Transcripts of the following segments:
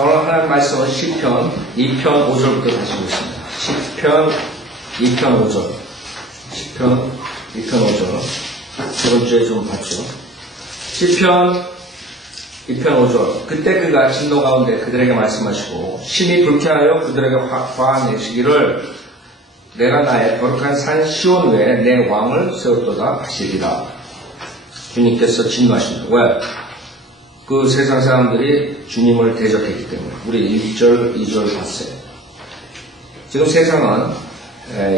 자, 오늘 하나님 말씀은 시편 2편 5절부터 다시 보겠습니다. 시편 2편 5절. 시편 2편 5절. 저번 주에 좀 봤죠. 시편 2편 5절. 그때 그가 진노 가운데 그들에게 말씀하시고 심히 불쾌하여 그들에게 화내시기를 내가 나의 거룩한 산 시온 외에 내 왕을 세웠도다 하시리라. 주님께서 진노하십니다. 왜? 그 세상 사람들이 주님을 대적했기 때문에. 우리 1절, 2절 봤어요. 지금 세상은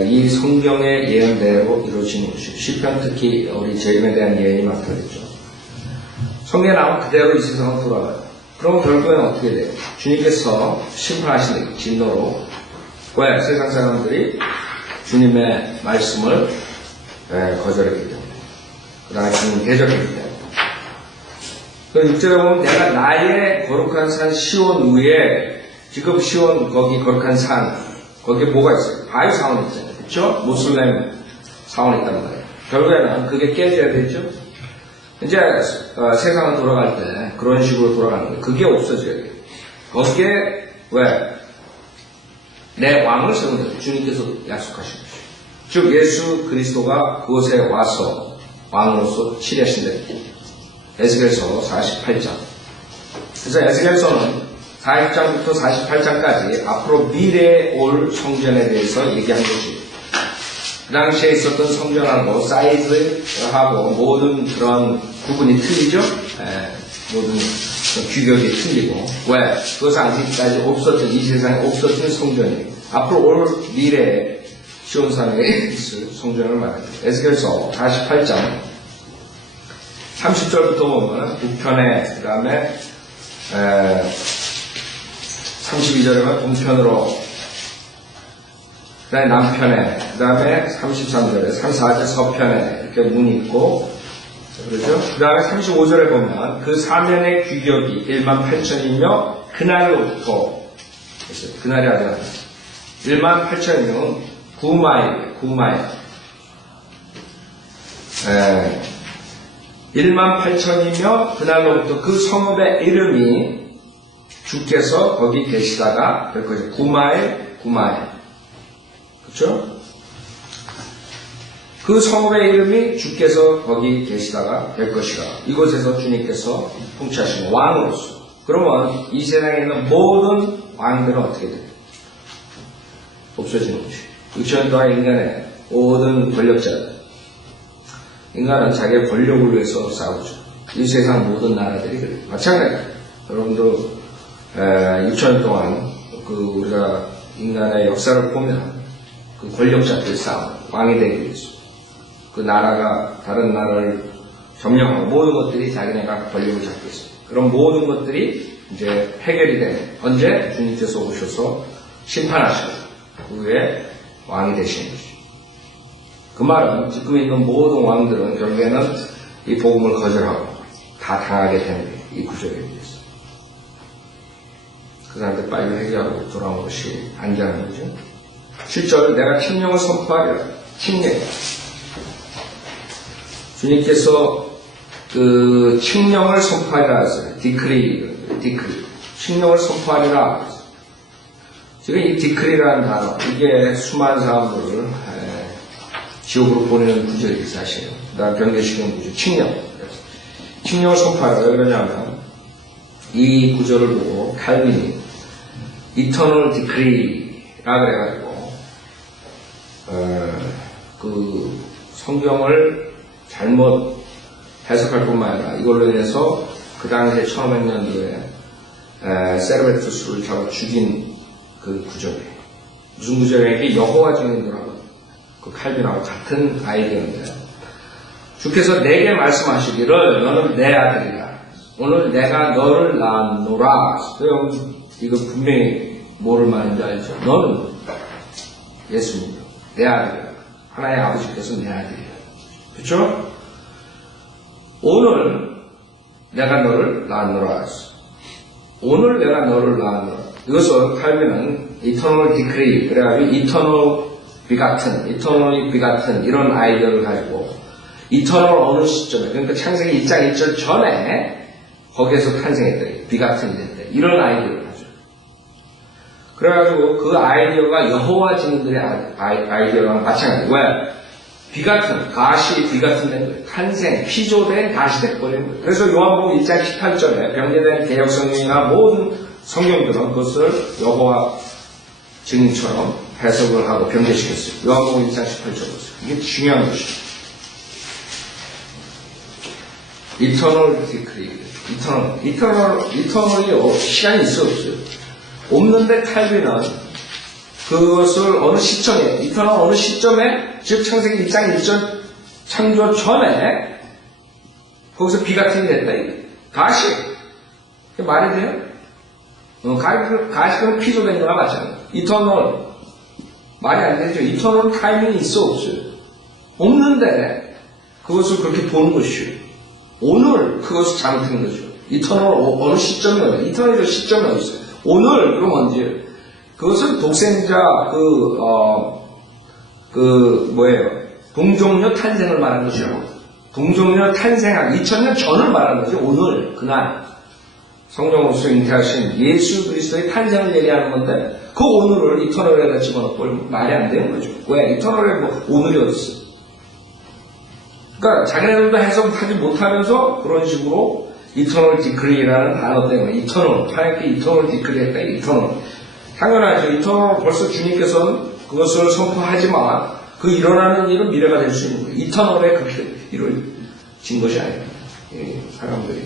이 성경의 예언대로 이루어지는 것이죠. 시편 특히 우리 재림에 대한 예언이 많다겠죠. 성경에 나온 그대로 이 세상은 돌아가요. 그럼 결국에는 어떻게 돼요? 주님께서 심판하시는 진노로. 왜? 세상 사람들이 주님의 말씀을 거절했기 때문에. 그 다음에 주님 대적했기 때문에. 그 6절에 보면 내가 나의 거룩한 산 시온 위에, 지금 시온 거기 거룩한 산, 거기에 뭐가 있어요? 바위 사원 있잖아요. 그쵸? 모슬렘 사원이 있단 말이에요. 결국에는 그게 깨져야 되죠? 이제 세상은 돌아갈 때 그런 식으로 돌아가는 거예요. 그게 없어져야 돼요. 거기에 왜? 내 왕을 세우는 거예요. 주님께서 약속하신 거죠. 즉 예수 그리스도가 그곳에 와서 왕으로서 치례하신다. 에스겔서 48장. 그래서 에스겔서는 40장부터 48장까지 앞으로 미래에 올 성전에 대해서 얘기한 것이에요. 그 당시에 있었던 성전하고 사이즈하고 모든 그런 부분이 틀리죠? 모든 규격이 틀리고. 왜? 그것은 아직까지 없었던, 이 세상에 없었던 성전이에요. 앞으로 올 미래에 시온산에 있을 성전을 말합니다. 에스겔서 48장 30절부터 보면 북편에, 그 다음에 32절에 보면 동편으로, 그 다음에 남편에, 그 다음에 33절에, 34절 서편에 이렇게 문이 있고, 그러죠? 그 다음에 35절에 보면 그 사면의 규격이 18,000이며 그날로부터, 그날이 아니라 18,000이면 9마일. 18,000이며 그날로부터 그 성읍의 이름이 주께서 거기 계시다가 될 거죠. 9마일. 그렇죠? 그 성읍의 이름이 주께서 거기 계시다가 될 것이라. 이곳에서 주님께서 통치하시는 왕으로서. 그러면 이 세상에 있는 모든 왕들은 어떻게 돼요? 없어지는 거죠. 6천 년 동안 인간의 모든 권력자들. 인간은 자기의 권력을 위해서 싸우죠. 이 세상 모든 나라들이 그래요. 마찬가지예요. 여러분도 6천 동안 우리가 인간의 역사를 보면 그 권력자들이 싸움, 왕이 되기 위해서 그 나라가 다른 나라를 점령하고 모든 것들이 자기네가 권력을 잡고 있습니다. 그런 모든 것들이 이제 해결이 되는 언제 주님께서 오셔서 심판하시고 그 후에 왕이 되시는 것이죠. 그 말은 지금 있는 모든 왕들은 결국에는 이 복음을 거절하고 다 당하게 되는 거예요. 이 구조에 대해서. 그 사람들 빨리 회개하고 돌아온 것이 안전한 거죠. 7절 내가 칙령을 선포하리라. 칙령. 주님께서 그 칙령을 선포하리라 했어요. 디크리. 칙령을 선포하리라. 지금 이 디크리라는 단어, 이게 수많은 사람들을 지옥으로 보내는 구절이 사실이에요. 그 다음 경계시키는 구절, 칙령. 칙령을 선포하라. 왜 그러냐면, 이 구절을 보고 칼빈이 Eternal Decree라 그래가지고, 그 성경을 잘못 해석할 뿐만 아니라 이걸로 인해서 그 당시에 1500년도에 세르베투스를 잡아 죽인 그 구절이에요. 무슨 구절이에요? 이게 여호와 증인들하고 그 칼빈하고 같은 아이디어인데 주께서 내게 말씀하시기를 너는 내 아들이라. 오늘 내가 너를 낳았노라. 이거 분명히 뭐를 말하는지 알죠? 너는 예수님, 내 아들이라. 하나의 아버지께서 내 아들이라. 그렇죠? 오늘 내가 너를 낳았노라. 오늘 내가 너를 낳았노라. 이것을 칼빈은 Eternal Decree, 그래가지고 Eternally begotten 이런 아이디어를 가지고 Eternal 어느 시점에, 그러니까 창세기 1장 1절 전에 거기에서 탄생했다. begatten이 됐다. 이런 아이디어를 가지고 그래가지고 그 아이디어가 여호와 증인들의 아이디어랑 마찬가지예요. 왜? 가시 비 같은 된 거예요. 탄생, 피조된 가시 돼버린 거예요. 그래서 요한복음 1장 18절에 변제된 개역 성경이나 모든 성경들은 그것을 여호와 증인처럼 해석을 하고 변제시켰어요. 요한복음 1장 18절 보세요. 이게 중요한 것이죠. Eternal decree. Eternal이 시간이 있어 없어요. 없는데 칼빈은 그것을 어느 시점에, eternal 어느 시점에, 즉 창세기 1장 1절 창조 전에 거기서 비 같은 게 됐다. 가시. 그게 말이 돼요? 가시는 피조된 거나 마찬가지예요. Eternal. 말이 안 되죠. Eternal 타이밍이 있어 없어요. 없는데 그것을 그렇게 보는 것이요. 오늘 그것을 잘못한 거죠. 이터널 어느 시점이 어디? 이터널의 시점이 어디 있어요? 오늘 그럼 언제? 그것은 독생자 동종녀 탄생을 말하는 것이라고. 동종녀 탄생한 2000년 전을 말하는 거죠. 오늘 그날 성령으로서 잉태하신 예수 그리스도의 탄생을 얘기하는 건데 그 오늘을 이터널에다 집어넣고 말이 안 되는 거죠. 왜? 이터널에 뭐 오늘이 어디 있어요? 그러니까 자기네들도 해석하지 못하면서 그런 식으로 이터널 디크리라는 단어 때문에 하나님께 이터널 디크리 했다. 이터널 당연하죠. 이터널 벌써 주님께서는 그것을 선포하지만 그 일어나는 일은 미래가 될 수 있는 거예요. 이터널에 그렇게 이루어진 것이 아니에요. 사람들이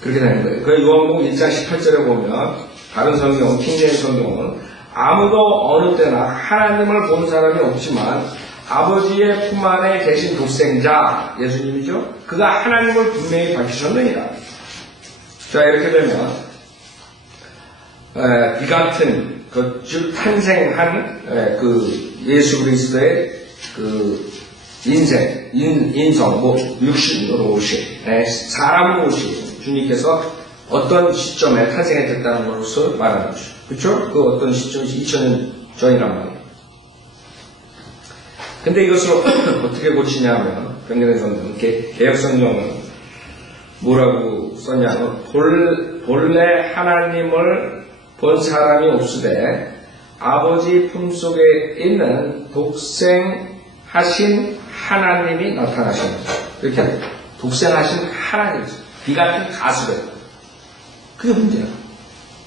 그렇게 되는 거예요. 그 요한복음 1장 18절에 보면 다른 성경, 킹제임스 성경은 아무도 어느 때나 하나님을 본 사람이 없지만 아버지의 품 안에 계신 독생자 예수님이죠. 그가 하나님을 분명히 밝히셨느니라. 자 이렇게 되면 비 같은 즉 탄생한 그 예수 그리스도의 그 인성 육신으로 오신 사람으로 오신 주님께서 어떤 시점에 탄생했다는 것을 말하는 거죠. 그렇죠? 그 어떤 시점이 2000년 전이란 말이에요. 근데 이것을 어떻게 고치냐면 변경된 성경, 개역성경은 뭐라고 썼냐면 본래 하나님을 본 사람이 없으되 아버지 품속에 있는 독생하신 하나님이 나타나십니다. 이렇게 합니다. 독생하신 하나님, 비 같은 가수래. 그게 문제야.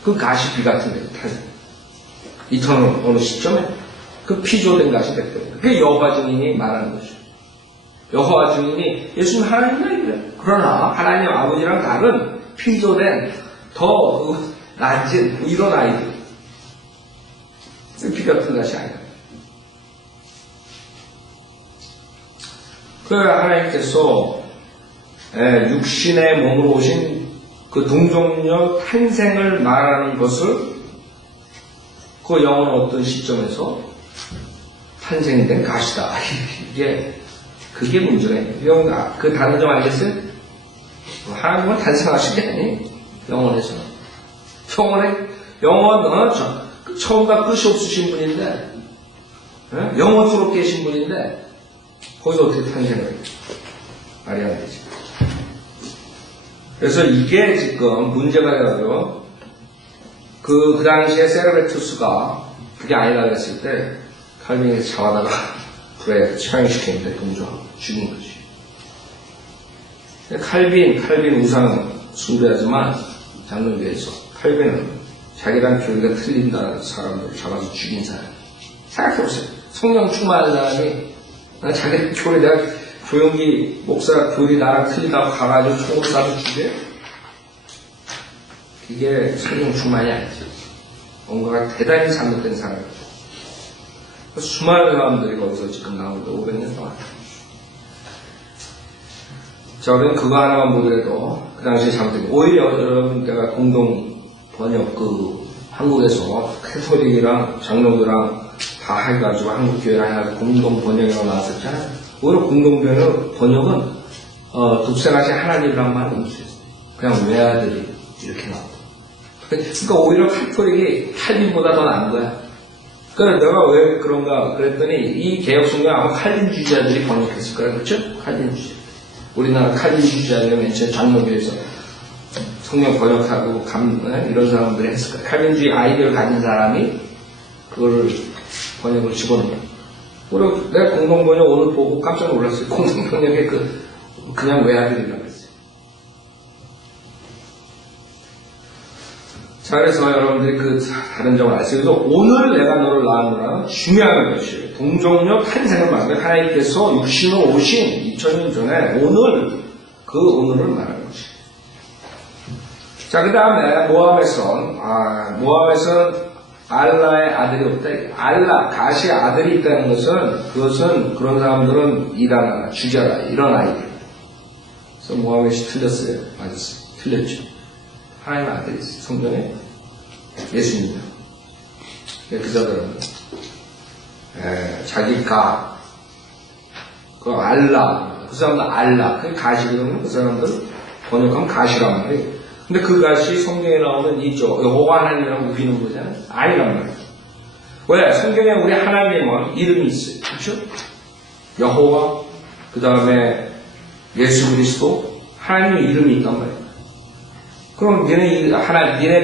그 가시 비 같은 데 이터널 어느 시점에 그 피조된 가시 됐거든요. 그게 여호와 증인이 말하는 거죠. 여호와 증인이 예수님 하나님이래. 그러나 하나님 아버지랑 다른 피조된 더 낮은 이런 아이들. 피 같은 것이 아니라. 그 하나님께서 육신의 몸으로 오신 그 동정녀 탄생을 말하는 것을 그 영혼 어떤 시점에서 탄생된 가시다. 그게 문제예요. 그 단어 좀 알겠어요? 하나님은 탄생하신 게 아니에요. 영혼에서. 영혼은 처음과 끝이 없으신 분인데, 영원토록 계신 분인데, 거기서 어떻게 탄생을 해요? 말이 안 되지. 그래서 이게 지금 문제가 돼가지고, 그 당시에 세르베투스가 그게 아니라 그랬을 때, 칼빈이 잡아다가 불에 처형시키는데 동조하고 죽인 거지. 칼빈 우상 숭배하지만 장로교에서 칼빈은 자기랑 교리가 틀린다는 사람들을 잡아서 죽인 사람. 생각해보세요. 성령 충만한 사람이 자기 교리 내가 조용히 목사 교리 나랑 틀리다고 가가지고 총을 쏴서 죽여? 이게 성령 충만이 아니죠. 뭔가가 대단히 잘못된 사람이죠. 수많은 사람들이 거기서 지금 나오는데 500년 동안. 자, 우리는 그거 하나만 보더라도 그 당시에 잘못된 거. 오히려 여러분 내가 공동 번역 한국에서 캐톨릭이랑 장로교랑 다 해가지고 한국교회랑 해가지고 공동 번역이라고 나왔었잖아요. 오히려 공동 번역은 독생하신 하나님이란 말은 없어요. 그냥 외아들이 이렇게 나오고. 그러니까 오히려 카톨릭이 칼빈보다 더 나은 거야. 그래서 내가 왜 그런가 그랬더니 이 개혁성경 아마 칼빈주의자들이 번역했을 거야. 그렇죠? 칼빈주의자. 우리나라 칼빈주의자들이 맨 처음에 장로교에서 성경 번역하고 이런 사람들이 했을까? 칼빈주의 아이디어를 가진 사람이 그거를 번역을 집어넣어요. 그리고 내가 공동번역 오늘 보고 깜짝 놀랐어요. 공동번역에 그냥 외아들이라고 했어요. 자, 그래서 여러분들이 다른 점을 아세요. 그래서 오늘 내가 너를 낳았노라는 중요한 것이에요. 동정녀 탄생을 말하는 하나님께서 육신으로 오신 2000년 전에 오늘, 그 오늘을 말하는 것이에요. 자, 그 다음에 모압에선 알라의 아들이 없다. 알라, 가시의 아들이 있다는 것은, 그것은 그런 사람들은 일하나, 죽여라, 이런 아이들. 그래서 모압에서 틀렸어요. 맞았어요. 틀렸죠. 하나님의 아들이 있어요. 성경에 예수님이요. 그자들은 자기 그 알라, 그 사람들 알라, 그 가시거든요. 그 사람들 번역하면 가시란 말이에요. 근데 그 가시 성경에 나오는 여호와 하나님이라고 우기는 거잖아요. 아니란 말이에요. 왜? 성경에 우리 하나님은 이름이 있어요. 그렇죠? 여호와, 그 다음에 예수 그리스도, 하나님의 이름이 있단 말이에요. 그럼 니네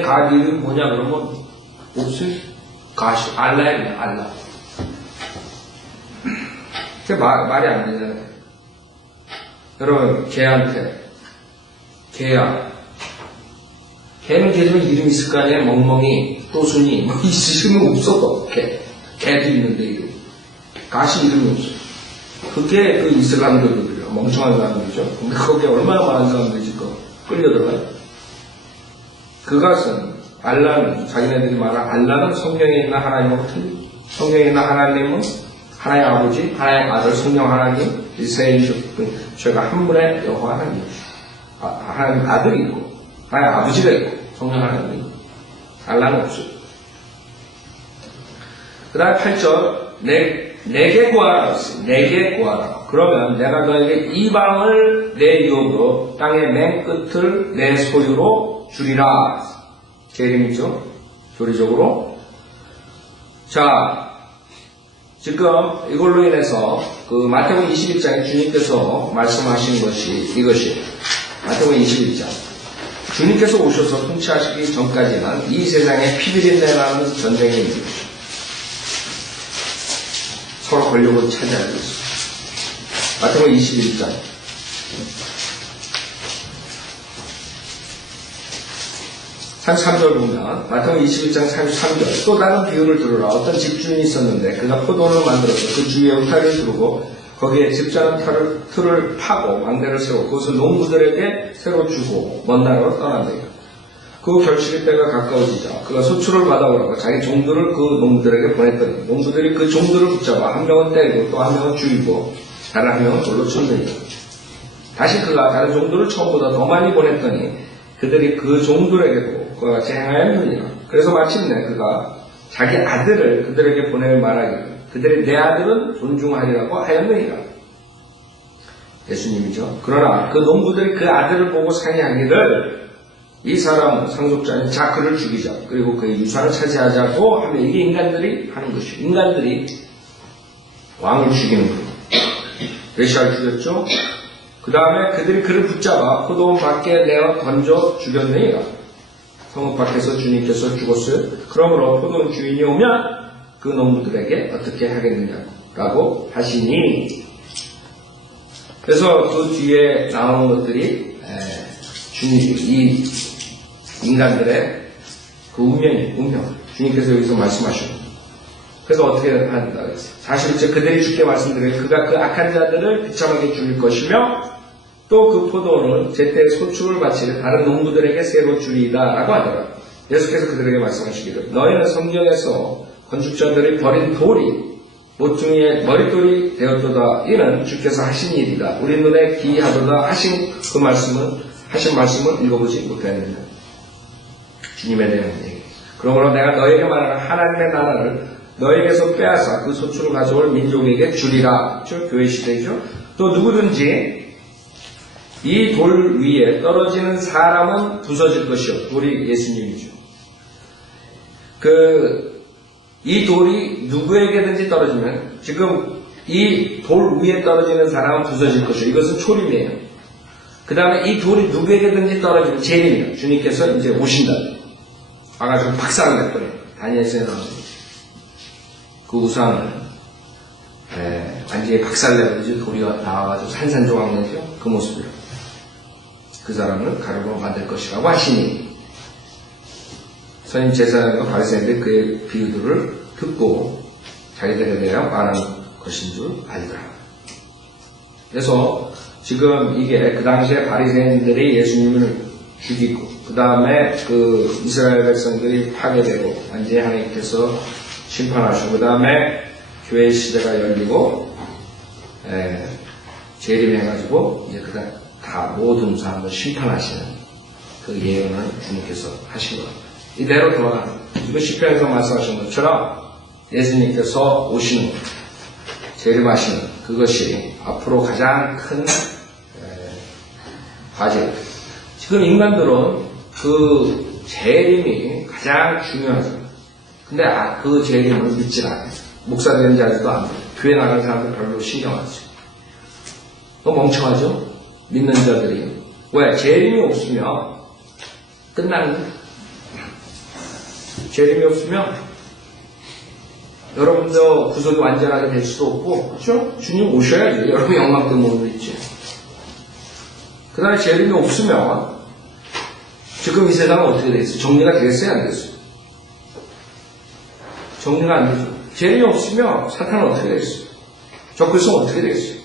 가 이름이 뭐냐 그러면 없어요. 가시, 알라야, 알라. 그게 말이 안 되잖아요. 여러분, 개는 개지만 이름이 있을 거 아니에요. 멍멍이, 또순이, 있으시면 없어. 개도 있는데 이름. 가시 이름이 없어요. 그게 그 이슬람들이에요. 멍청한 사람들이죠. 근데 거기에 얼마나 많은 사람들이 끌려들어가요. 그것은 알라는 자기네들이 말하는 알라는 성경에 있는 하나님하고 틀리죠. 성경에 있는 하나님은 하나의 아버지, 하나의 아들, 성령 하나님, 이 세 저희가 한 분의 여호와 하나님, 하나님 아들이 있고 하나의 아버지가 있고 성령 하나님이 있고 알라는 없어요. 그 다음에 8절 내게 구하라 했어요. 내게 구하라. 그러면 내가 너에게 이방을 내 유업으로 땅의 맨 끝을 내 소유로 주리라. 재림이죠. 교리적으로. 자, 지금 이걸로 인해서 마태복음 21장에 주님께서 말씀하신 것이 이것이에요. 마태복음 21장. 주님께서 오셔서 통치하시기 전까지는 이 세상에 피비린내라는 전쟁이 있는 것이죠. 서로 권력을 차지하고 있어요. 마태복음 21장. 한 3절 보면 마태복음 21장 33절 또 다른 비유를 들으라. 어떤 집주인이 있었는데 그가 포도를 만들어서 그 주위에 울타리를 두르고 거기에 집자는 틀을 파고 망대를 세우고 그것을 농부들에게 새로 주고 먼 나라로 떠난다. 그 결실의 때가 가까워지자 그가 소출을 받아오라고 자기 종들을 그 농부들에게 보냈더니 농부들이 그 종들을 붙잡아 한 명은 때리고 또 한 명은 죽이고 다른 한 명은 돌로 쳤느니라. 다시 그가 다른 종들을 처음보다 더 많이 보냈더니 그들이 그 종들에게도 그와 같이 행하였느니라. 그래서 마침내 그가 자기 아들을 그들에게 보내어 말하기를 그들이 내 아들은 존중하리라고 하였느니라. 예수님이죠. 그러나 그 농부들이 그 아들을 보고 상의하기를 이 사람은 상속자는 자 그를 죽이자 그리고 그의 유산을 차지하자고 하면 이게 인간들이 하는 것이에요. 인간들이 왕을 죽이는 거예요. 메시아를 죽였죠. 그 다음에 그들이 그를 붙잡아 포도원 밖에 내어 던져 죽였느니라. 성읍 밖에서 주님께서 죽었어요. 그러므로 포도원 주인이 오면 그 농부들에게 어떻게 하겠느냐라고 하시니. 그래서 그 뒤에 나오는 것들이 이 인간들의 그 운명. 주님께서 여기서 말씀하시는. 그래서 어떻게 한다 그랬어요. 41절 그들이 주께 말씀드려 그가 그 악한 자들을 비참하게 죽일 것이며 또 그 포도원을 제때 소출을 바칠 다른 농부들에게 새로 주리이다 라고 하더라. 예수께서 그들에게 말씀하시기를 너희는 성경에서 건축자들이 버린 돌이 모퉁이의 머릿돌이 되었도다. 이는 주께서 하신 일이다. 우리 눈에 기이하도다 하신 말씀을 읽어보지 못했느냐. 주님에 대한 얘기. 그러므로 내가 너에게 말하는 하나님의 나라를 너에게서 빼앗아 그 소출을 가져올 민족에게 주리라. 그렇죠? 교회 시대죠. 또 누구든지 이 돌 위에 떨어지는 사람은 부서질 것이요. 돌이 예수님이죠. 이 돌이 누구에게든지 떨어지면 지금 이 돌 위에 떨어지는 사람은 부서질 것이요. 이것은 초림이에요. 그 다음에 이 돌이 누구에게든지 떨어지면 재림이에요. 주님께서 이제 오신다. 와가지고 박살을 냈거든요. 다니엘서에 나오는 그 우상을 완전히 박살내버리지 돌이 나와가지고 산산조각 내죠. 그 모습이요. 그 사람을 가루로 만들 것이라고 하시니 선임 제사장과 바리새인들이 그의 비유들을 듣고 자기들에 대한 말하는 것인 줄 알더라. 그래서 지금 이게 그 당시에 바리새인들이 예수님을 죽이고 그 다음에 그 이스라엘 백성들이 파괴되고 완전히 하나님께서 심판하시고 그 다음에 교회 시대가 열리고 재림해가지고 이제 그다음 다 모든 사람을 심판하시는 그 예언을 주님께서 하신 겁니다. 이대로 돌아가는 이거 시편에서 말씀하신 것처럼 예수님께서 오시는 재림하시는 그것이 앞으로 가장 큰 과제입니다. 지금 인간들은 그 재림이 가장 중요하죠. 근데 그 재림을 믿지 않아요. 목사 되는 자들도 안 돼요. 교회 나가는 사람들 별로 신경 안 써요. 너무 멍청하죠? 믿는 자들이. 왜? 재림이 없으면 끝나는 거예요. 재림이 없으면 여러분도 구속이 완전하게 될 수도 없고, 그렇죠? 주님 오셔야지. 여러분 영광 때문에 오고 있지. 그 다음에 재림이 없으면 지금 이 세상은 어떻게 되겠어요? 정리가 되겠어요? 안 되겠어요? 정리가 안 되죠. 재림이 없으면 사탄은 어떻게 되겠어요? 적그리스도는 어떻게 되겠어요?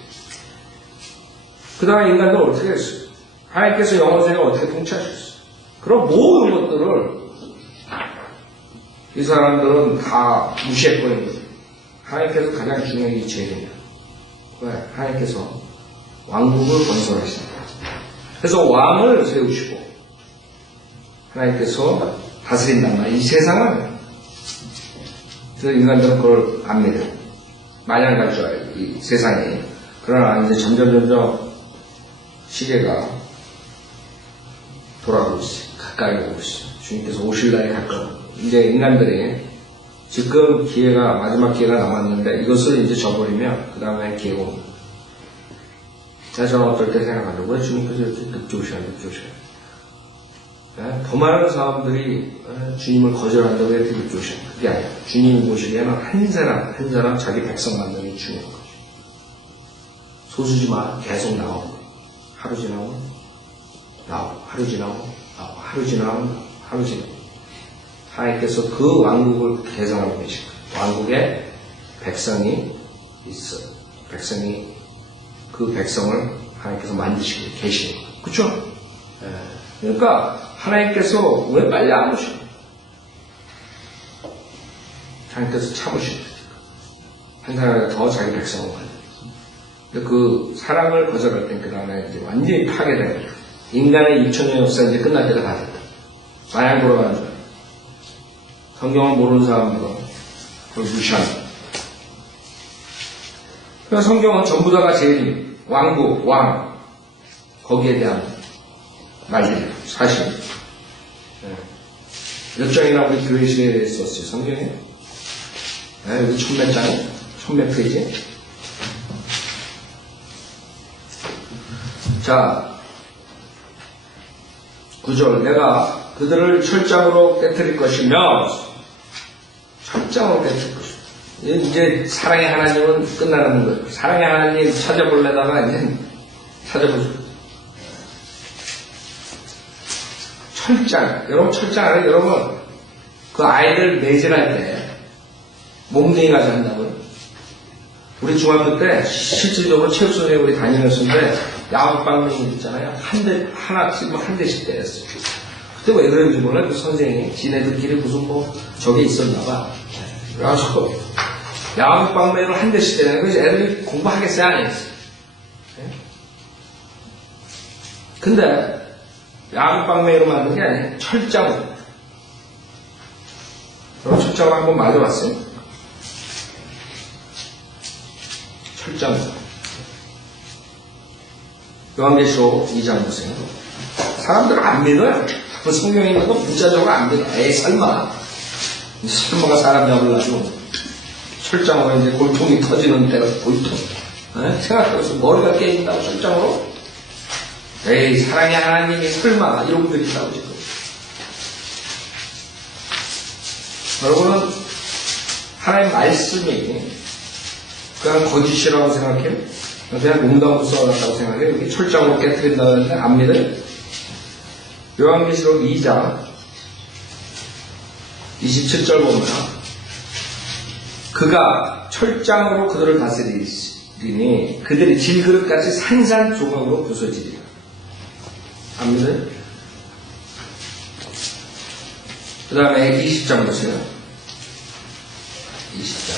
그 다음에 인간들은 어떻게 되겠어요? 하나님께서 영원세계 어떻게 통치하셨어요? 그럼 모든 것들을 이 사람들은 다 무시해버린 거죠. 하나님께서 가장 중요한 게 재림이에요. 왜? 하나님께서 왕국을 건설하신다. 그래서 왕을 세우시고 하나님께서 다스린단 말이에요. 이 세상은. 그래서 인간들은 그걸 안 믿어요. 마냥 갈 줄 알아요. 이 세상이. 그러나 이제 점점 시계가 돌아가고 있어요. 가까이 오고 있어요. 주님께서 오실 날이 가까워. 이제 인간들이 지금 기회가 마지막 기회가 남았는데 이것을 이제 저버리면 그 다음에 기회가 옵니다. 저는 어떨 때 생각하죠. 왜 주님께서 이렇게 늦게 오셔요? 더 많은 사람들이 주님을 거절한다고 왜 이렇게 늦게 오셔요? 그게 아니에요. 주님 오시기에는 한 사람 자기 백성 만나는 게 중요한 거죠. 소수지만 계속 나오는 거예요. 하루 지나고 나오고 하루 지나고 나오고 하루 지나고 하루 지나고 하나님께서 그 왕국을 개성하고 계신 거예요. 왕국에 백성이 있어요. 그 백성을 하나님께서 만드시고 계시는 거예요. 그렇죠? 그러니까 하나님께서 왜 빨리 안 오셔요? 하나님께서 참으시는 거예요. 한 사람이 더 자기 백성을 만들어요. 그 사랑을 거절할 땐 그 다음에 이제 완전히 파괴되는 거예요. 인간의 2000년 역사 이제 끝날 때가 다 됐다. 마냥 돌아가는 줄 알아요. 성경을 모르는 사람들은 그걸 무시합니다. 그래서 성경은 전부 다가 재림, 왕국, 왕 거기에 대한 말들이에요. 사실 몇 장이나 우리 교회 시대에 썼어요. 성경에 여기 천몇 장, 천몇 페이지. 자 9절 내가 그들을 철장으로 깨뜨릴 것이며 철장으로 깨뜨릴 것이며 이제 사랑의 하나님은 끝나는 거예요. 사랑의 하나님 찾아보려다가 이제 찾아보죠. 철장 여러분 철장 알아요? 여러분 그 아이들 매질할 때 몽둥이 가지 한다고요? 우리 중학교 때 실질적으로 체육 선생님 우리 다니면서인데 야구방맹이 있잖아요. 하나씩 한 대씩 때렸어요. 그때 왜 그랬는지 몰라요. 그 선생님이 지네들끼리 무슨 저게 있었나봐. 그래가지고 야구방맹으로 한 대씩 때리는 거지 애들이 공부하겠어요? 안 했어요? 근데 야구방맹으로 만든 게 아니에요. 철장으로. 여러분 철장으로 한번 맞아봤어요? 철장으로. 요한계시록 2장 보세요. 사람들은 안 믿어요. 그 성경에 있는 거 문자적으로 안 믿어. 에이 설마가 사람 잡으려고 철장으로 이제 골통이 터지는 때가 골통. 생각해보세요. 머리가 깨진다고 철장으로? 에이, 사랑의 하나님이 설마 이런 분들이 있다고 지금. 여러분은 하나님 말씀이 그냥 거짓이라고 생각해요? 그냥 농담으로 써놨다고 생각해요? 이렇게 철장으로 깨뜨린다는데 안 믿어요? 요한계시록 2장 27절 보면 그가 철장으로 그들을 다스리니 그들이 질그릇같이 산산조각으로 부서지리라. 안 믿어요? 그 다음에 20장 보세요. 20장.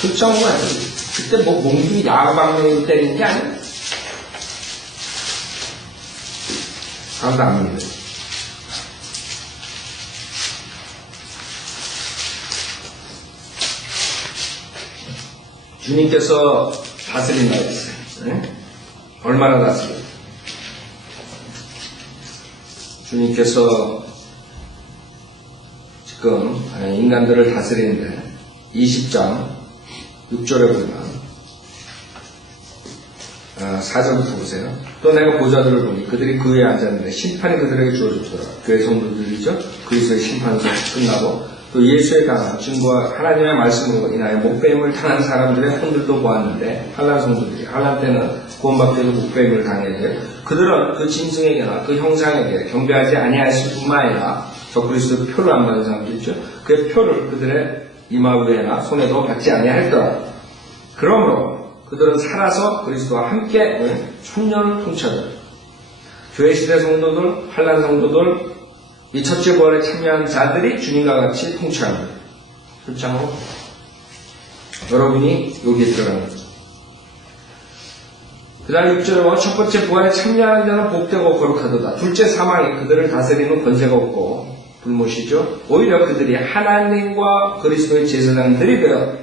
철장으로 해요. 그때 뭐 몽둥이 야방을 때리는 게 아니에요. 아무도 안 믿어요. 주님께서 다스린다 했어요. 네? 얼마나 다스려요? 주님께서 지금 인간들을 다스리는데 20장 6절에 보면 4절부터 보세요. 또 내가 보좌들을 보니 그들이 그 위에 앉았는데 심판이 그들에게 주어졌더라. 교회 성도들이죠. 그리스도의 심판서 끝나고 또 예수의 강한 증거와 하나님의 말씀으로 인하여 목배임을 당한 사람들의 손들도 보았는데 한란 성도들이 한란 때는 구원받기 위해서 목배임을 당했는데 그들은 그 짐승에게나 그 형상에게 경배하지 아니하였을 뿐만 아니라 저 그리스도 표를 안 받은 사람들 있죠. 그 표를 그들의 이마 위에나 손에도 받지 아니하였더라. 그러므로 그들은 살아서 그리스도와 함께 천년을 통치하더라. 교회 시대 성도들, 한란 성도들, 이 첫째 부활에 참여한 자들이 주님과 같이 통치합니다. 출장으로 여러분이 여기에 들어가는 거죠. 그 다음 6절에 보면 첫 번째 부활에 참여하는 자는 복되고 거룩하도다. 둘째 사망이 그들을 다스리는 권세가 없고 불못이죠. 오히려 그들이 하나님과 그리스도의 제사장들이 되어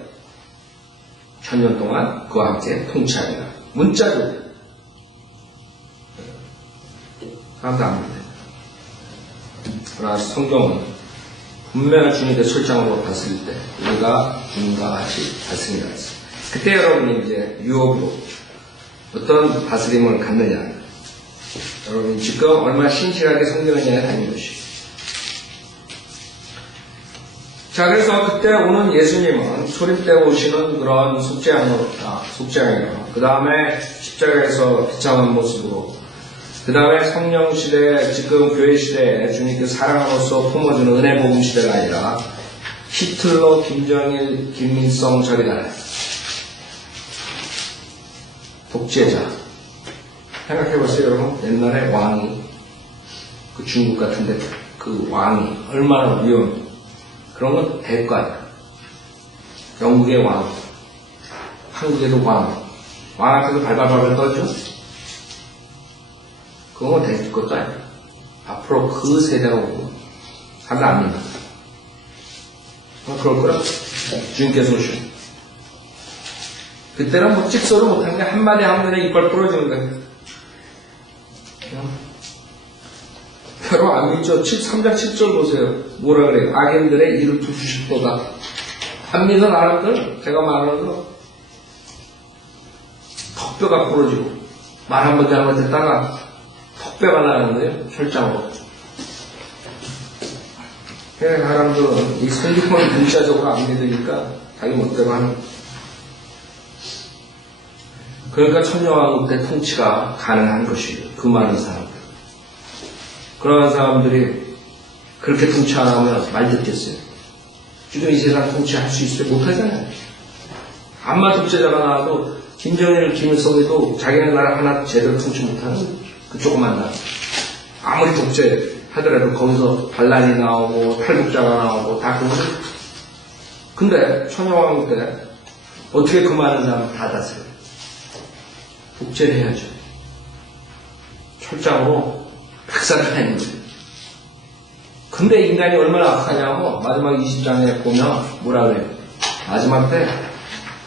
천년 동안 그와 함께 통치합니다. 문자로 사람도 안 믿어요. 그러나 성경은 분명히 주님의 철장으로 다스릴 때 우리가 주님과 같이 다스린다 했어요. 그때 여러분이 이제 유업으로 어떤 다스림을 갖느냐, 여러분이 지금 얼마나 신실하게 성경에 다니는 것이. 자, 그래서 그때 오는 예수님은 초림 때 오시는 그런 속죄양으로, 그 다음에 십자가에서 비참한 모습으로, 그 다음에 성령 시대, 지금 교회 시대에 주님께서 사랑으로서 품어주는 은혜 복음 시대가 아니라 히틀러, 김정일, 김일성 저리다. 독재자. 생각해보세요, 여러분. 옛날에 왕이, 그 중국 같은데 그 왕이 얼마나 위험해. 그런 건 대가야. 영국의 왕, 한국에도 왕. 왕 앞에서 발발발발 떨죠? 그건 될 것도 아니야. 앞으로 그 세대가 오고, 사람들 안 믿는다. 그럴 거라. 주님께서 오시고. 그때는 뭐 찍소를 못하는 게 한마디 하면 그냥 이빨 부러지는 거야. 별로 안 믿죠? 3장 7절 보세요. 뭐라 그래요? 악인들의 이를 두시도다. 안 믿는 사람들, 제가 말하는 거, 턱뼈가 부러지고, 말 한번 잘못했다가, 턱뼈가 나는 거예요. 철장으로. 그래서 사람들은 이 성경을 문자적으로 안 믿으니까 자기 멋대로 하는 거예요. 그러니까 천녀왕국 때 통치가 가능한 것이에요. 그 많은 사람들. 그러한 사람들이 그렇게 통치 안 하면 말 듣겠어요. 지금 이 세상 통치할 수 있어요? 못하잖아요. 암만 독재자가 나와도 김정일, 김일성에도 자기네 나라 하나 제대로 통치 못하는 그 조그만 나라. 아무리 독재 하더라도 거기서 반란이 나오고 탈북자가 나오고 다 그거. 근데 천녀왕국 때 어떻게 그 많은 사람 다 다스려요? 독재를 해야죠. 철장으로 박살나는 거예요. 근데 인간이 얼마나 악하냐고 마지막 20장에 보면 뭐라 그래요? 마지막 때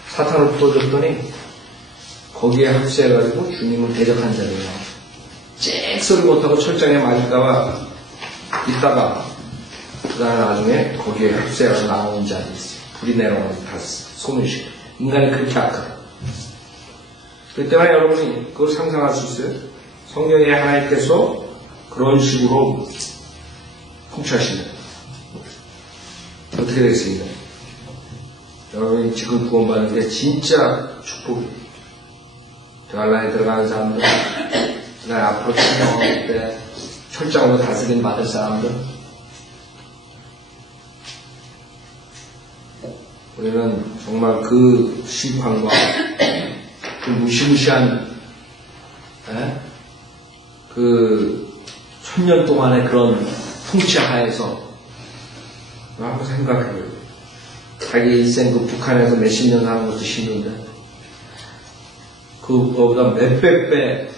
사탄을 풀어줬더니 거기에 합세해가지고 주님을 대적한 자들이에요. 짹 소리 못하고 철장에 맞을까봐 있다가 그 다음에 나중에 거기에 합세해서 나오는 자들이 있어요. 불이 내려오면 다 소멸시켜요. 인간이 그렇게 악하다. 그때만 여러분이 그걸 상상할 수 있어요? 성경에 하나님께서 그런 식으로 통치하십니다. 어떻게 되겠습니까? 여러분이 지금 구원받는 게 진짜 축복이에요. 대환란에 들어가는 사람들, 그날 앞으로 천명할 때 철장으로 다스림 받을 사람들, 우리는 정말 그 심판과 그 무시무시한 그 천년 동안의 그런 통치 하에서 한번 생각해요. 자기 일생 그 북한에서 몇십 년 사는 것도 힘든데 그거보다 몇백 배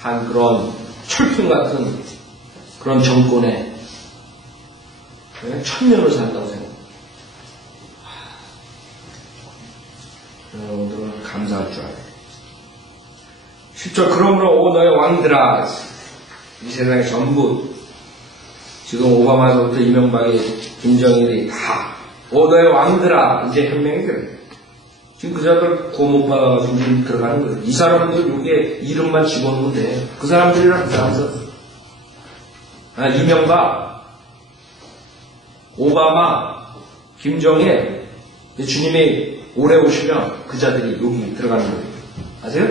한 그런 철통 같은 그런 정권에 천년을 산다고 생각해요. 여러분들은 감사할 줄 알아요. 10절 그러므로 오 너의 왕들아, 이 세상에 전부 지금 오바마서부터 이명박이 김정일이 다 오 너의 왕들아, 이제 현명히 그래. 지금 그 자들 구원 못 받아가지고 지금 들어가는 거예요. 이 사람들 여기에 이름만 집어넣으면 돼. 그 사람들이랑 그 사람들. 이명박, 오바마, 김정일, 주님이 오래 오시면 그 자들이 여기 들어가는 거예요. 아세요?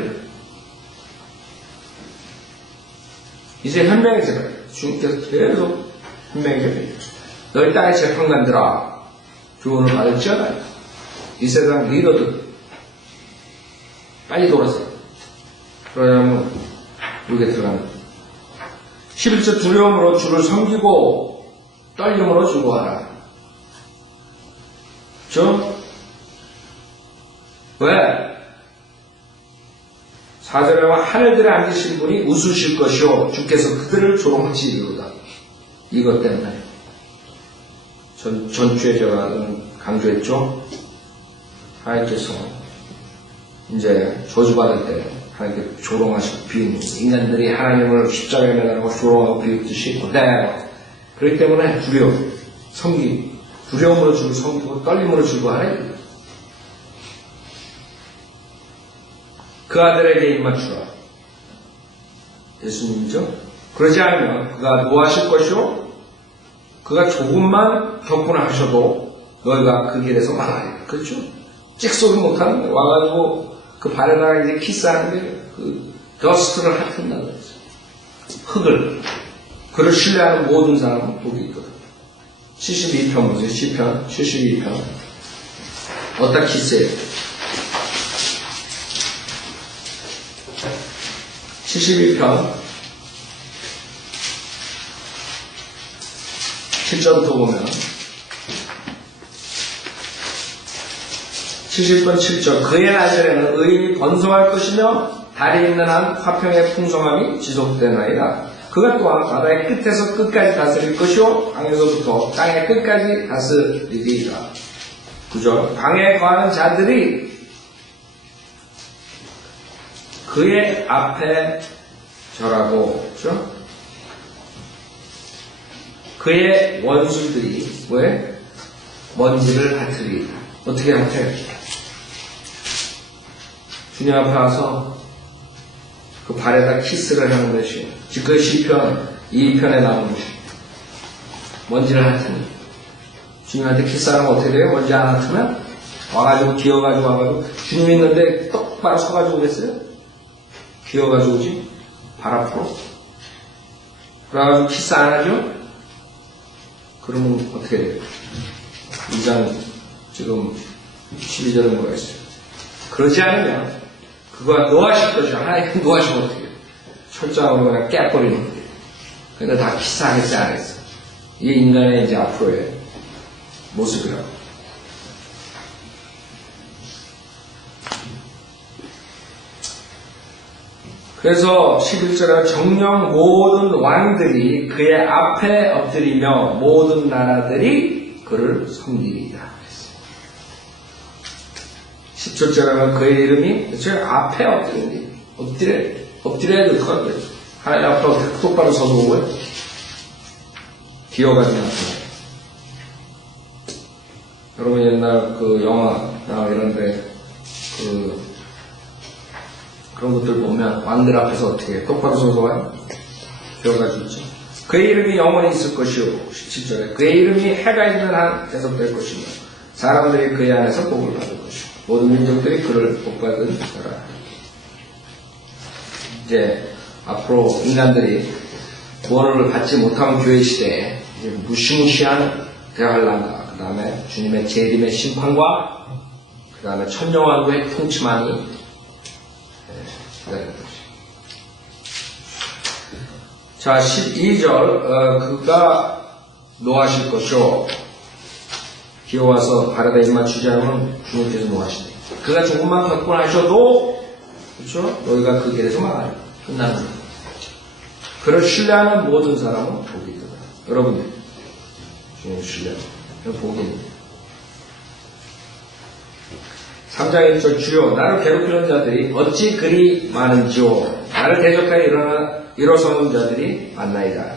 이제 현명해져요. 주님께서 계속 현명해져요. 너희 땅의 재판관들아, 교훈을 받을지어다. 이 세상 리더들 빨리 돌아서요. 그러려면 여기에 들어가는 거예요. 11절 두려움으로 주를 섬기고 떨림으로 즐거워하라. 왜? 4절에 하늘들에 앉으신 분이 웃으실 것이요 주께서 그들을 조롱하시리로다. 이것 때문에 전주에 제가 강조했죠. 하나님께서 이제 저주받을 때 하나님께 조롱하시고 비웃는 인간들이 하나님을 십자가에 매달고 조롱하고 비웃듯이 그대로. 그렇기 때문에 두려움, 섬기, 두려움으로 주를 섬기고 떨림으로 즐거워하라. 그 아들에게 입맞추라. 예수님이죠. 그러지 않으면 그가 노하실 것이요 그가 조금만 격분하셔도 너희가 그 길에서 말하리라. 그렇죠? 찍소리 못하는 거예요. 와가지고 그 발에다가 이제 키스하는 게 그 더스트를 핥는다고 그랬어요. 흙을. 그를 신뢰하는 모든 사람은 복이 있거든. 72편 보세요. 시편 72편. 어디다 키스해요? 72편 7절부터 보면 70번 7절 그의 날짜에는 의인이 번성할 것이며 달이 있는 한 화평의 풍성함이 지속되나이다. 그가 또한 바다의 끝에서 끝까지 다스릴 것이요 강에서부터 땅의 끝까지 다스리리라. 9절 강에 거하는 자들이 그의 앞에 절하고, 그렇죠? 그의 원수들이 왜? 먼지를 핥으리라. 어떻게 핥아요? 주님 앞에 와서 그 발에다 키스를 하는 것이요. 즉 그 시편 2편에 나오는 것이요. 먼지를 핥으니. 주님한테 키스하면 어떻게 돼요? 먼지 안 핥으면? 와가지고 기어가지고 와가지고 주님 있는데 똑바로 서가지고 오겠어요? 기어가지고 오지? 발 앞으로? 그래가지고 키스 안 하죠? 그러면 어떻게 돼요? 2장 지금 12절에 뭐가 있어요? 그러지 않으면 그거가 노하실 것이요. 하나님 노하시면 어떻게 해요? 철저함으로 그냥 깨버리는 거예요. 근데 다 키스하겠지 안 하겠어. 이게 인간의 이제 앞으로의 모습이라고. 그래서 11절에 정령 모든 왕들이 그의 앞에 엎드리며 모든 나라들이 그를 섬기리라. 17절에는 그의 이름이 그쵸? 앞에 엎드리니 엎드려야 될 것 같아요. 하나님 앞에 어떻게 똑바로 서서 오고요? 기어가지 않고. 여러분 옛날 그 영화나 이런데 그 그런 것들 보면 왕들 앞에서 어떻게 해? 똑바로 서서 와요? 배워가지고 있죠. 그의 이름이 영원히 있을 것이요. 17절에 그의 이름이 해가 있는 한 계속될 것이며 사람들이 그의 안에서 복을 받을 것이요. 모든 민족들이 그를 복받은 자라. 이제 앞으로 인간들이 구원을 받지 못한 교회 시대에 이제 무시무시한 대환란과 그 다음에 주님의 재림의 심판과 그 다음에 천년왕국의 통치만이 기다리는 것입니다. 자, 12절 그가 노하실 것이요. 기어와서 바다에 입맞추지 않으면 주님께서 노하시네. 그가 조금만 격분하셔도 그렇죠? 너희가 그 길에서 막아요. 끝나는 거예요. 그를 신뢰하는 모든 사람은 복이 있다. 여러분, 주님 신뢰하는 복입니다. 3장 1절 주여 나를 괴롭히는 자들이 어찌 그리 많은지요. 나를 대적하여 일어서는 자들이 많나이다.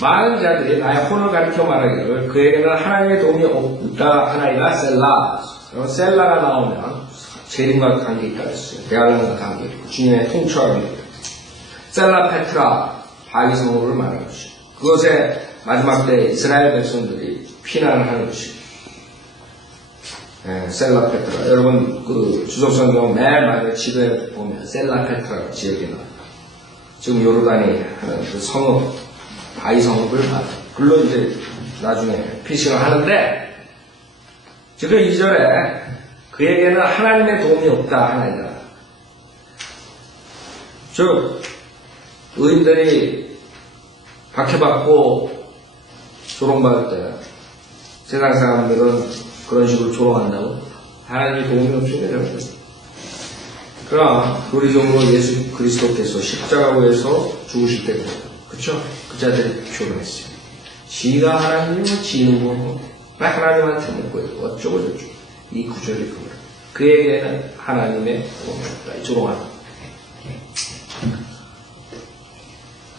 많은 자들이 나의 혼을 가리켜 말하기를 그에게는 하나님의 도움이 없다 하나이다. 셀라가 나오면 재림과 관계 있다 했어요. 대환란과 관계 있고 주님의 통치와 관계 있고 셀라 페트라 바위성호를 말하는 것이죠. 그것에 마지막 때 이스라엘 백성들이 피난을 하는 것이죠. 셀라 페트라. 여러분 그 주석성경 맨 마지막 지도에 보면 셀라 페트라 지역이 나와요. 지금 요르단이 하는 그 성읍 바위성읍을 글로 이제 나중에 피신을 하는데 지금 2절에 그에게는 하나님의 도움이 없다 하나이다. 즉 의인들이 박해받고 조롱받을 때 세상 사람들은 그런 식으로 조롱한다고 하나님의 도움이 없으면 그러나 도리적으로 예수 그리스도께서 십자가에서 죽으실 때 그쵸? 그 자들이 표현했어요. 지가 하나님이고 지는 거고 하나님한테 묻고 어쩌고 저쩌고 이 구절이 그거예요. 그에게는 하나님의 도움이 없다. 조롱하는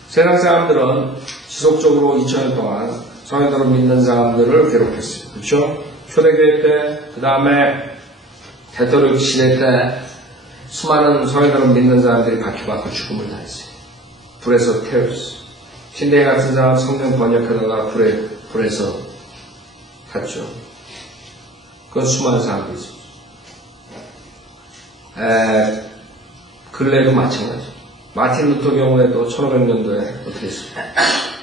세상 사람들은 지속적으로 2000년 동안 성인들을 믿는 사람들을 괴롭혔어요. 그렇죠? 초대교회 때, 그 다음에 대토록 시대 때 수많은 성인들을 믿는 사람들이 박혀받고 죽음을 당했어요. 불에서 태웠어요. 신대에 같은 사람 성경 번역하다가 불에서 탔죠. 그건 수많은 사람들이 있어요. 근래도 마찬가지. 마틴 루터 경우에도 1500년도에 어떻게 했습니까?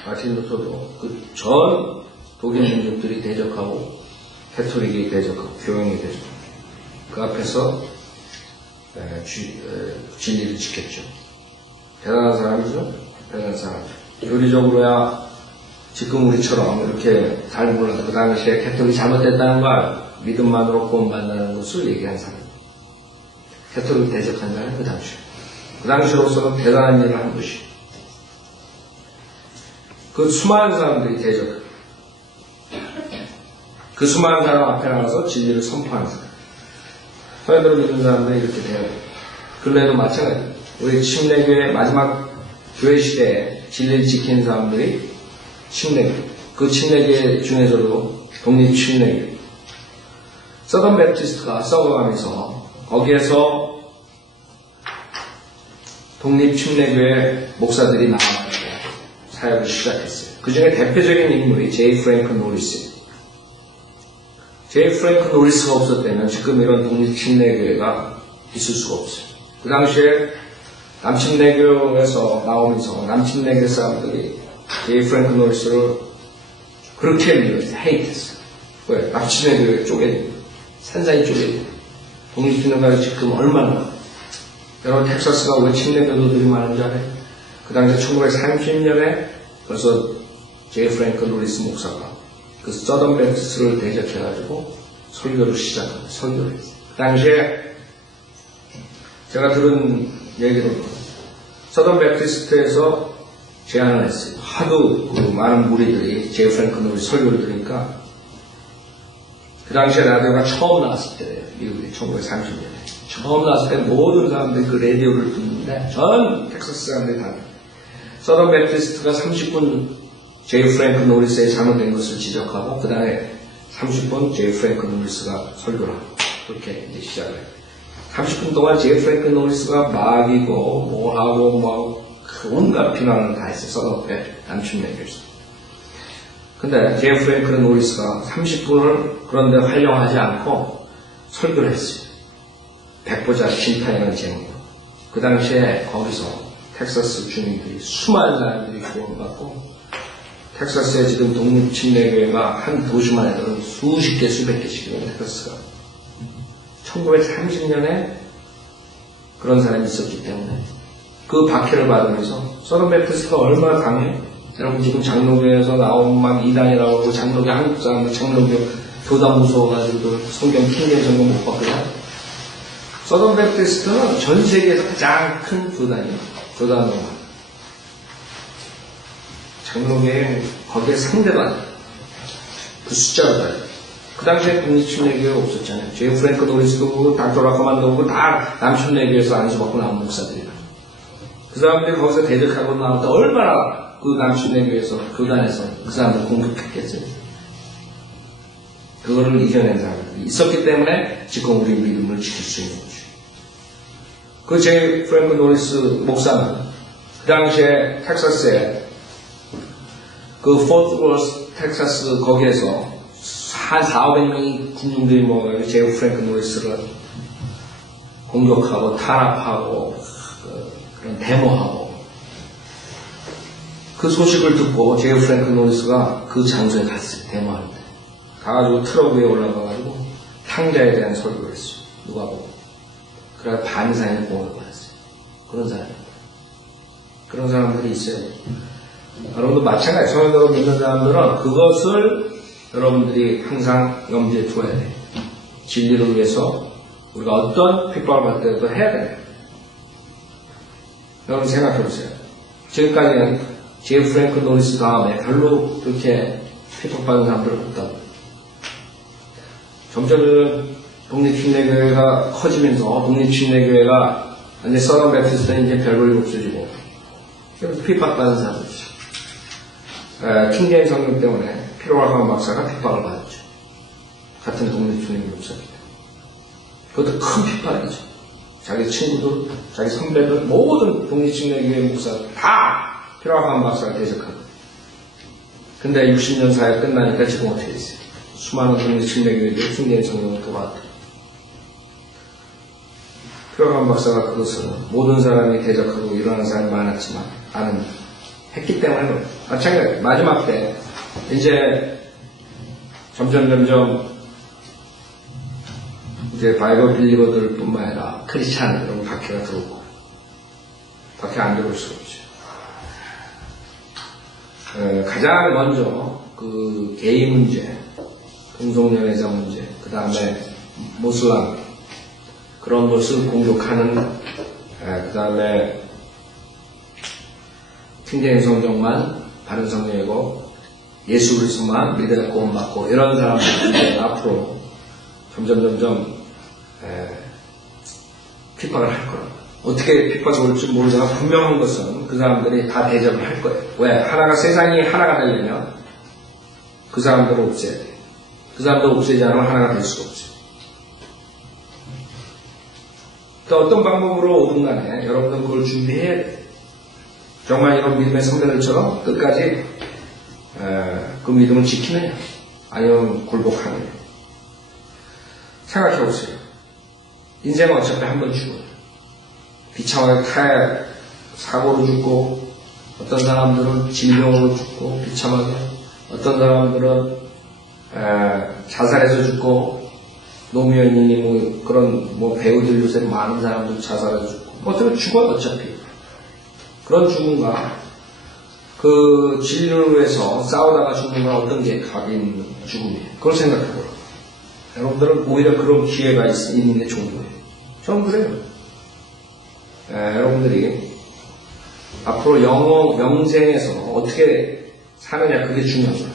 마틴 루터도 그 전 독일 민족들이 대적하고 캐톨릭이 대적하고 교황이 대적하고 그 앞에서 진리를 지켰죠. 대단한 사람이죠. 대단한 사람. 교리적으로야 지금 우리처럼 이렇게 잘 몰라도 그 당시에 캐톨릭이 잘못됐다는 걸 믿음만으로 구원받는다는 것을 얘기한 사람. 캐톨릭 대적한 자는 그 당시에. 그 당시로서는 대단한 일을 한 것이. 그 수많은 사람들이 대적하고 그 수많은 사람 앞에 나가서 진리를 선포하는 사람. 성인들을 믿는 사람들이 이렇게 돼요. 근래도 마찬가지. 우리 침례교회 마지막 교회 시대에 진리를 지킨 사람들이 침례교. 그 침례교 중에서도 독립 침례교. 서던 베프티스트가 썩어가면서 거기에서 독립 침례교회 목사들이 나와서 사역을 시작했어요. 그 중에 대표적인 인물이 제이 프랭크 노리스. 제이 프랭크 노리스가 없었다면 지금 이런 독립 침례교회가 있을 수가 없어요. 그 당시에 남침례교에서 나오면서 남침례교 사람들이 제이 프랭크 노리스를 그렇게 헤이트했어요. 왜? 남침례교회 쪼개지고 산산이 쪼개지고 독립침례교회가 지금 얼마나 여러분 텍사스가 왜 침례교도들이 많은 줄 알아요? 그 당시 1930년에 벌써 제이 프랭크 노리스 목사가 그 서던 베프티스트를 대적해가지고 설교를 시작합니다. 설교를 했어요. 그 당시에 제가 들은 얘기로는 서던 베프티스트에서 제안을 했어요. 하도 그 많은 무리들이 제이 프랭크 노리스 설교를 들으니까 그 당시에 라디오가 처음 나왔을 때예요. 미국이 1930년에. 처음 나왔을 때 모든 사람들이 그 라디오를 듣는데 전 텍사스 사람들이 다 서던 베프티스트가 30분 제이 프랭크 노리스의 잘못된 것을 지적하고 그 다음에 30분 제이 프랭크 노리스가 설교를 하고 그렇게 이제 시작을 해요. 30분 동안 J. 프랭크 노리스가 막 이고 뭐하고 뭐 온갖 비난을 다 했어요. 서든베 남친에 대해서. 근데 J. 프랭크 노리스가 30분을 그런데 활용하지 않고 설교를 했어요. 백보자 심판이라는 제목으로. 그 당시에 거기서 텍사스 주민들이 수많은 사람들이 구원받고 텍사스에 지금 독립침례교회가 한 도시만 해도 수십 개, 수백 개씩이거든요, 텍사스가. 1930년에 그런 사람이 있었기 때문에 그 박해를 받으면서 서던 베프티스트가 얼마나 강해요? 여러분 지금 장로교에서 나온 막 이단이라고 하고 장로교 한국 사람들 장로교 교단 무서워가지고 성경 킹제임 성경 못 봤거든요. 서던 베프티스트는 전 세계에서 가장 큰 교단이에요. 교단으로. 장로교에 거기에 상대도 아니에요. 그 숫자로 봐요. 그 당시에 독립침례교회가 없었잖아요. J. 프랭크 노리스도 그렇고 닥터 라커만도 그렇고 다 남침례교회에서 안수받고 나온 목사들이에요. 그 사람들이 거기서 대적하고 나올 때 얼마나 그 남침례교회에서 교단에서 그 사람들 공격했겠어요. 그거를 이겨낸 사람들이 있었기 때문에 지금 우리 믿음을 지킬 수 있는 거죠. 그 J. 프랭크 노리스 목사는 그 당시에 텍사스에 그 포트워스 텍사스 거기에서 한 400~500명이 군중들이 모여서 J. 프랭크 노리스를 공격하고 탄압하고 그런 데모하고 그 소식을 듣고 J. 프랭크 노리스가 그 장소에 갔어요. 데모할 때. 가가지고 트럭 위에 올라가가지고 탕자에 대한 설교를 했어요. 누가 보고. 그래야 반사인의 공을 받았어요. 그런 사람입니다. 그런 사람들이 있어요. 여러분도 마찬가지. 성경으로 믿는 사람들은 그것을 여러분들이 항상 염두에 두어야 돼요. 진리를 위해서 우리가 어떤 핍박을 받을 때도 해야 돼요. 여러분 생각해보세요. 지금까지는 J. 프랭크 노리스 다음에 별로 그렇게 핍박받은 사람들은 없다고. 점점 독립침례교회가 커지면서 독립침례교회가 이제 서던 베프티스트는 이제 별볼이 없어지고 핍박받은 사람들이죠. 킹제임 성경 때문에 피로아간 박사가 핍박을 받았죠. 같은 독립침례교회 목사입니다. 그것도 큰 핍박이죠. 자기 친구들, 자기 선배들, 모든 독립침례교회 목사들 다 피로아간 박사가 대적하고. 근데 60년 사회 끝나니까 지금 어떻게 됐어요? 수많은 독립침례교회들이 킹제임 성경을 도왔다. 피로아간 박사가 그것을 모든 사람이 대적하고 일어나는 사람이 많았지만 나는 했기 때문에 마찬가지 마지막 때 이제 점점 이제 바이블 빌리버들 뿐만 아니라 크리스찬 이런 박해가 들어오고 박해 안 들어올 수 없죠. 가장 먼저 그 게이 문제, 동성연애자 문제, 그 다음에 모슬람 그런 것을 공격하는 그 다음에 킹제임 성경만 바른 성경이고 예수 그리스도만 믿어야 구원받고 이런 사람들이 앞으로 점점 핍박을 할 거라고. 어떻게 핍박이 올지 모르지만 분명한 것은 그 사람들이 다 대적을 할 거예요. 왜? 하나가 세상이 하나가 되려면 그 사람들을 없애야 돼요. 그 사람들을 없애지 않으면 하나가 될 수가 없어요. 또 어떤 방법으로 오든 간에 여러분들 그걸 준비해야 돼요. 정말 이런 믿음의 선배들처럼 끝까지 그 믿음을 지키느냐 아니면 굴복하느냐. 생각해보세요. 인생은 어차피 한 번 죽어요. 비참하게 칼 사고로 죽고 어떤 사람들은 질병으로 죽고 비참하게 어떤 사람들은 자살해서 죽고 노무현이니 뭐 그런 뭐 배우들 요새 많은 사람들 자살해서 죽고 어차피 죽어요. 어차피 그런 죽음과 그 진리를 위해서 싸우다가 죽는 건 어떤 게 각이 있는 죽음이에요. 그걸 생각해보라. 여러분들은 오히려 그런 기회가 있는 게 좋은 거예요. 저는 그래요. 여러분들이 앞으로 영생에서 어떻게 사느냐 그게 중요한 거예요.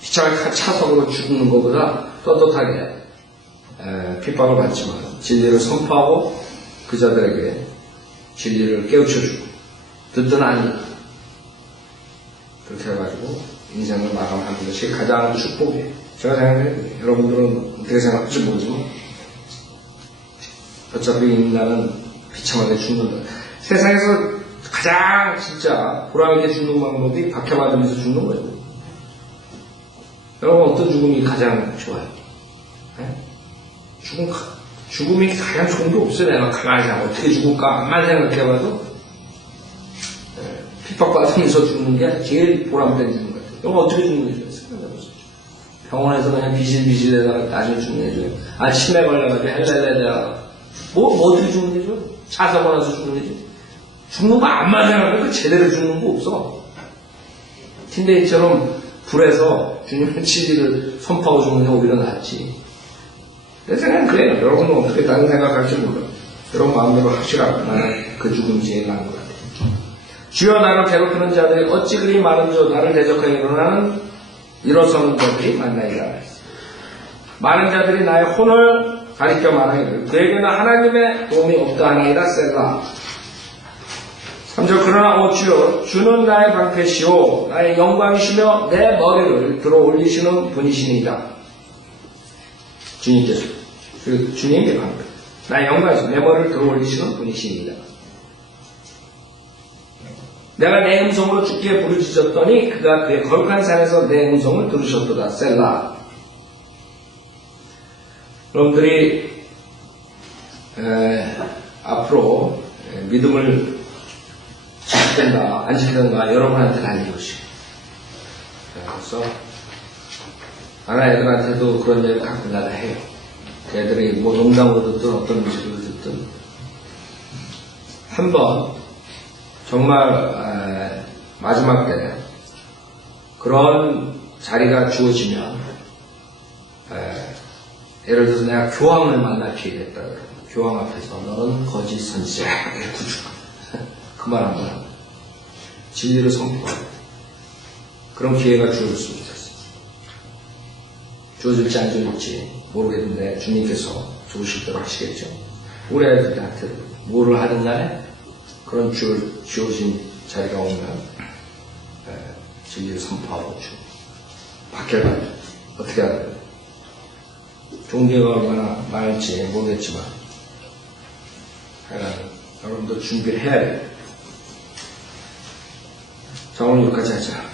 비참하게 차석으로 죽는 것보다 떳떳하게 핍박을 받지만 진리를 선포하고 그 자들에게 진리를 깨우쳐주고 듣든 아니 그렇게 해가지고 인생을 마감하는 것이 가장 축복이에요. 제가 생각해요. 여러분들은 어떻게 생각할지 모르지만 어차피 인간은 비참하게 죽는다. 세상에서 가장 진짜 보람있게 죽는 방법이 박해받으면서 죽는 거예요. 여러분, 어떤 죽음이 가장 좋아요? 네? 죽음이 가장 좋은 게 없어요. 내가 가만히 생각, 어떻게 죽을까? 암만 생각해봐도 핍박받으면서 죽는 게 제일 보람된 죽는 것 같아요. 여러분, 어떻게 죽는 게 좋아요? 생각해보세요. 병원에서 그냥 비실비실에다가 나중에 죽는 게 좋아요. 아, 치매 걸려가지고 헬렐레다. 어떻게 죽는 게 좋아요? 차 사고 나서 죽는 게 좋아요. 죽는 거 암만 생각해도 제대로 죽는 거 없어. 틴데이처럼 불에서 주님의 진리를 선포하고 죽는 게 오히려 낫지. 내 생각은 그래요. 여러분은 어떻게 다른 생각할지 몰라요. 여러분 마음대로 하시라고. 나는 그 죽음이 제일 나은 것 같아요. 주여 나를 괴롭히는 자들이 어찌 그리 많은지요. 나를 대적하여 일어서는 자들이 많나이다. 많은 자들이 나의 혼을 가리켜 말하기를 그에게는 하나님의 도움이 없다 하나이다. 셀라. 3절 그러나 오 주여 주는 나의 방패시오 나의 영광이시며 내 머리를 들어 올리시는 분이시니이다. 주님께서 주님의 방패 나의 영광이시며 내 머리를 들어 올리시는 분이시니이다. 내가 내 음성으로 주께 부르짖었더니 그가 그의 거룩한 산에서 내 음성을 들으셨도다. 셀라. 여러분들이 앞으로 믿음을 지키든가 안 지키든가 여러분한테 달려오시. 그래서 아나 애들한테도 그런 얘기를 가끔가다 해요. 애들이 뭐 농담으로 듣든 어떤 음식으로 듣든 한번 정말 마지막 때 그런 자리가 주어지면 예를 들어서 내가 교황을 만날 기회가 있다 그러면 교황 앞에서 너는 거짓 선지자야 구주 그 말 한번 합니다. 진리를 선포하고 그런 기회가 주어졌으면 좋겠어요. 주어질지 안 주어질지 모르겠는데 주님께서 좋으실 대로 하시겠죠. 우리 애들한테 뭐를 하는 날에 그런 주어진 자리가 오면 진리를 선포하고 박해를 받죠. 어떻게 해야 돼요? 종교가 얼마나 많을지 모르겠지만 여러분도 준비를 해야 돼요. 자, 오늘 여기까지 하자.